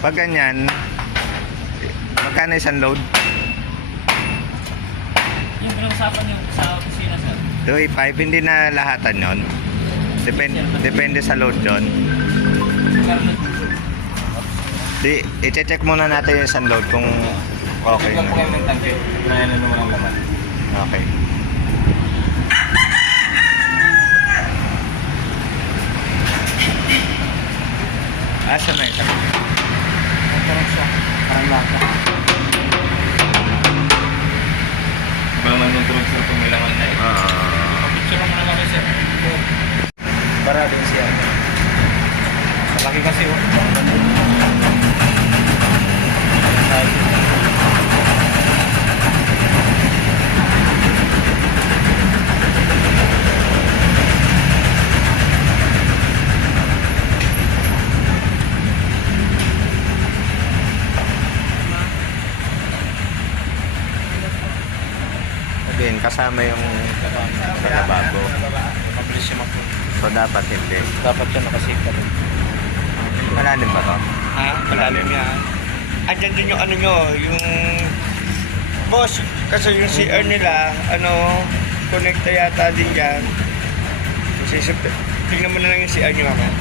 Pag ganyan, magkano isang load? Yung pinag-usapan yung sa opisina, sir. 2.5, hindi na lahatan yon. Depende sa load yon. Di, i-check muna natin yung isang load kung okay Tignan na. po kayo ng tangke. Try na naman ang laman. Okay. Asa na ito? Parang siya. Parang lata. Ba man yung tulog sa pumilangan na eh. Picture mo na kami, sir. Para din siya. Malaki kasi oh. Sabihin, kasama yung katabago. Mabilis siya mag- So, dapat hindi. Dapat siya nakasikat. Malalim ba to? Ha? Malalim yan. Andyan din yung ano nyo, yung boss, kasi yung CR nila, ano, connecta yata din dyan. Kasi tingnan mo na lang yung CR nyo mamaya.